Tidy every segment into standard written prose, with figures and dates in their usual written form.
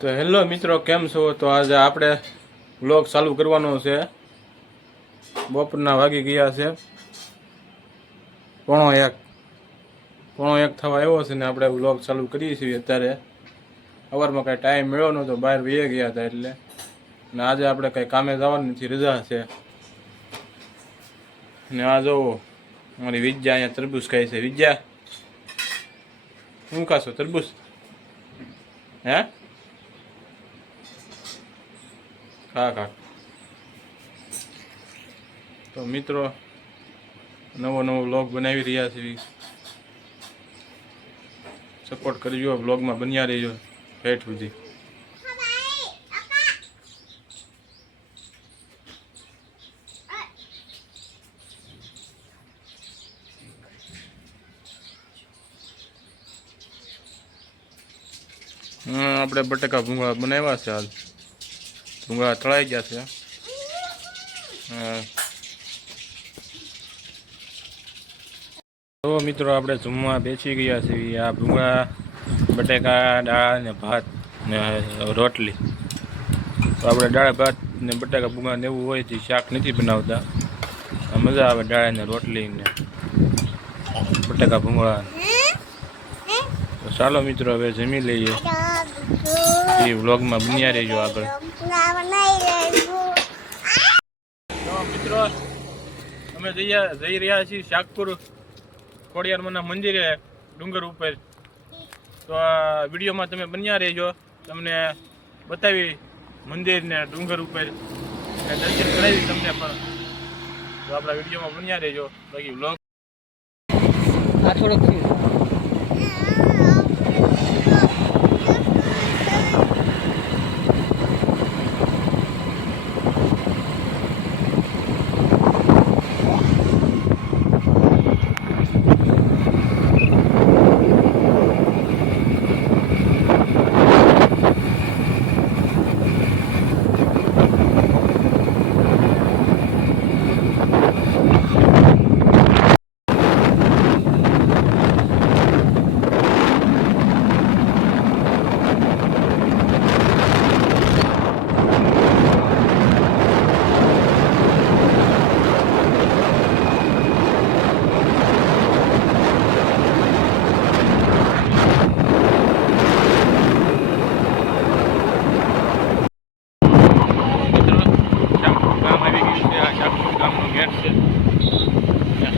તો હેલો મિત્રો, કેમ છો? તો આજે આપણે વ્લોગ ચાલુ કરવાનો છે. બપોરના વાગી ગયા છે પોણો એક થવા આવ્યો છે ને આપણે વ્લોગ ચાલુ કરીએ છીએ. અત્યારે સવારમાં કાંઈ ટાઈમ મળ્યો નહોતો, બહાર વહી ગયા હતા એટલે. ને આજે આપણે કાંઈ કામે જવાનું નથી, રજા છે. ને આ જોવો મારી વિદ્યા અહીંયા તરબૂચ ખાય છે. વિદ્યા, શું ખાશો? તરબૂચ? હે? ખા. તો મિત્રો, નવો વ્લોગ બનાવી રહ્યા છીએ. સપોર્ટ કરજો, વ્લોગમાં બન્યા રહેજો હેઠ સુધી. આપણે બટાકા ભૂંગળા બનાવ્યા છે. હાલ ભૂંગળા તળાઈ ગયા છે. તો મિત્રો, આપણે જમવા બેસી ગયા છીએ. આ ભૂંગળા, બટાકા, દાળ ને ભાત ને રોટલી. તો આપણે દાળ ભાત ને બટાકા ભૂંગળા ને એવું હોય તો શાક નથી બનાવતા. મજા આવે દાળ ને રોટલી ને બટાકા ભૂંગળા. તો ચાલો મિત્રો, હવે જમી લઈએ. એ વ્લોગમાં બન્યા રહેજો આગળ. તો મિત્રો, અમે જઈ રહ્યા છીએ શાકપુર ખોડિયારમાંના મંદિરે, ડુંગર ઉપર. તો આ વિડીયોમાં તમે બન્યા રહેજો. તમને બતાવી મંદિર ને ડુંગર ઉપર દર્શન કરાવી તમને પણ. તો આપણા વિડીયોમાં બન્યા રહેજો. બાકી વ્લોગ થોડોક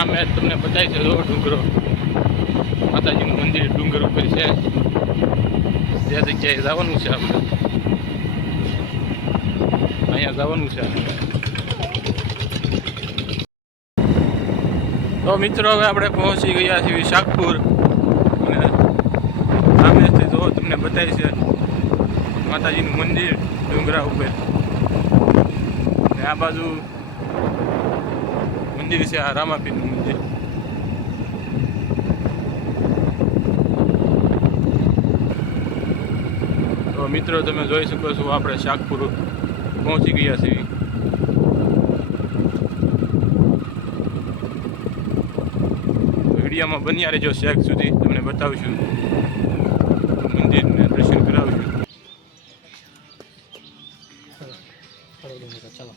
આમે તમને બતાવી છે. ડુંગરો, માતાજીનું મંદિર ડુંગર ઉપર છે. જે જગ્યાએ જવાનું છે આપણે, અહીંયા જવાનું છે. તો મિત્રો, હવે આપણે પહોંચી ગયા છીએ શાકપુર. અને સામેથી જો તમને બતાવી છે માતાજીનું મંદિર ડુંગરા ઉપર. આ બાજુ મંદિર છે, આ રામાપીરનું મંદિર. તો મિત્રો, તમે જોઈ શકો છો આપણે શાકપુર પહોંચી ગયા છીએ. વિડીયોમાં બન્યા રહેજો શેક સુધી, તમને બતાવશું મંદિરને દર્શન કરાવશું. ચાલો.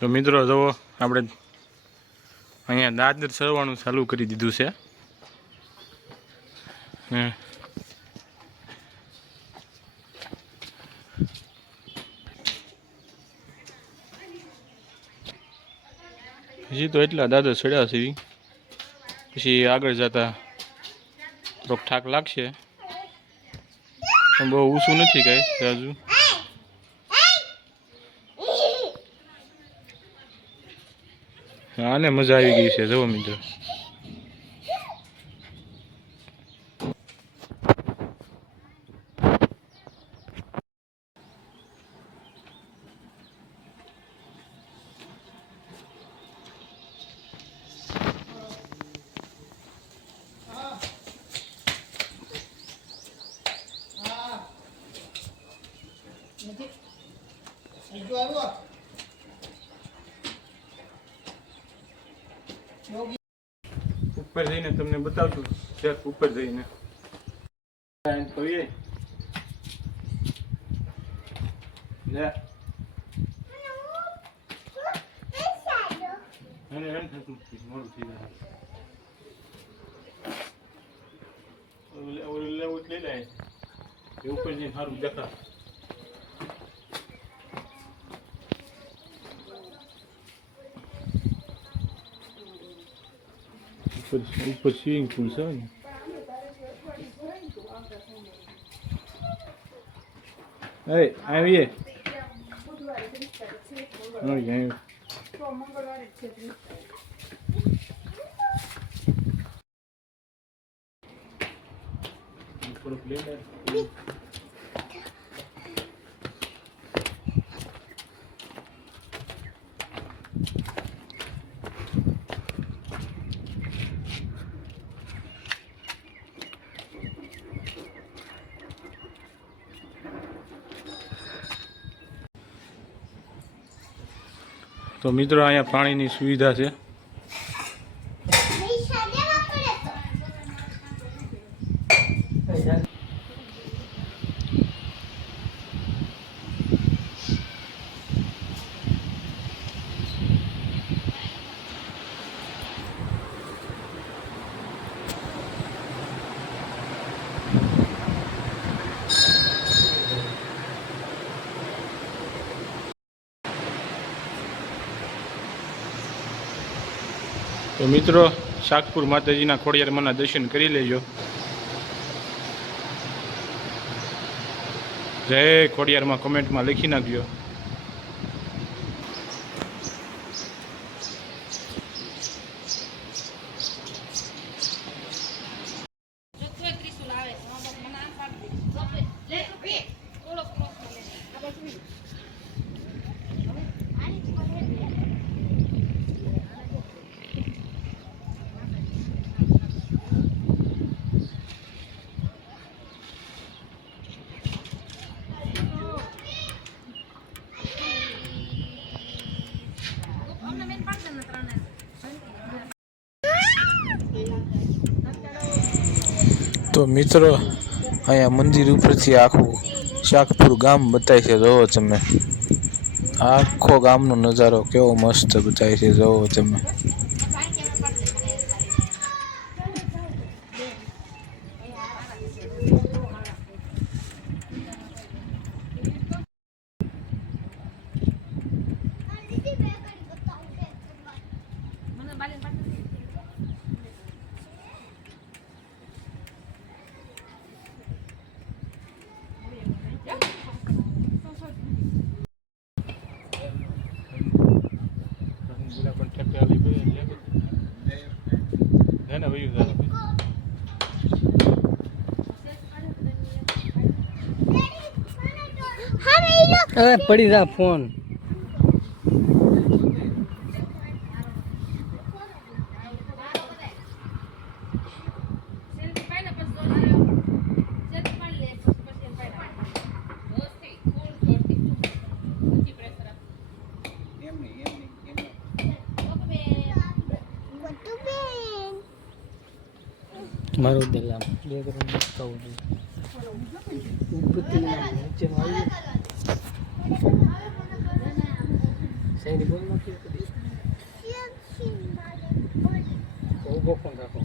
તો મિત્રો, જુઓ આપણે અહીંયા દાદર ચડવાનું ચાલુ કરી દીધું છે. હજી તો એટલા દાદર ચડ્યા છે. પછી આગળ જતા થોડોક થાક લાગશે, પણ બહુ ઊંચું નથી કાંઈ રાજુ. આને મજા આવી ગઈ છે. જુઓ મિત્રો, ઉપર જઈને તમને બતાવશું શેક ઉપર જઈને કહીએ લે અને એમ થતું મોડું થઈ જાય ઓલું લેવું લઈ લે એ ઉપર જઈને સારું દેખા ઉપર સ્વિમિંગ પુલ છે ને આવીએ તો મિત્રો અહીંયા પાણીની સુવિધા છે તો મિત્રો શાકપુર માતાજીના ખોડિયારમાંના દર્શન કરી લેજો જય ખોડિયારમાં કમેન્ટમાં લખી નાખજો તો મિત્રો અહીંયા મંદિર ઉપરથી આખું શાકપુર ગામ બતાય છે જોવો તમે આખો ગામનો નજારો કેવો મસ્ત બતાય છે જોવો તમે પડી જા ફોન મારું દિલામ બે કરું કહું ઉપરથી નીચે આવી સૈની બોલ નથી કદી ઉભો ફોન રાખો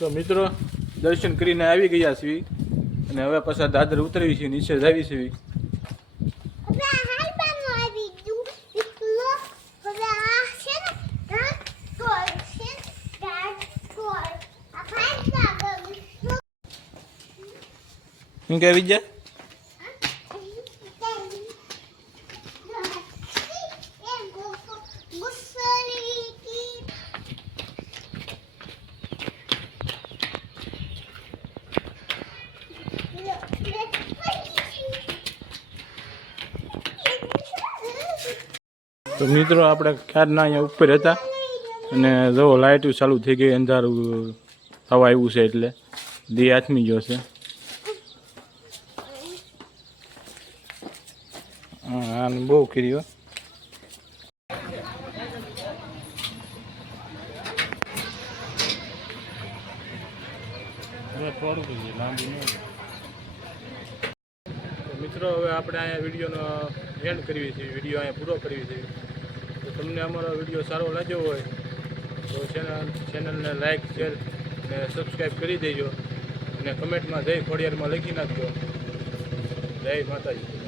તો મિત્રો દર્શન કરીને આવી ગયા છીએ અને હવે પાછા દાદર ઉતરવી છે, નીચે જાવી છે. શું કે વિજય? તો મિત્રો આપણે ક્યારના અહીંયા ઉપર હતા અને જો લાઇટ ચાલુ થઈ ગઈ, અંધારું થવા આવ્યું છે એટલે દી આથમી ગયો છે. હા બહુ કર્યો. મિત્રો હવે આપણે અહીંયા વિડીયોનો એન્ડ કરવી છે, વિડીયો અહીંયા પૂરો કરવી છે. તો તમને અમારો વિડીયો સારો લાગ્યો હોય તો ચેનલને લાઇક શેર અને સબસ્ક્રાઈબ કરી દેજો અને કમેન્ટમાં જય ખોડિયારમાં લખી નાખજો. જય માતાજી.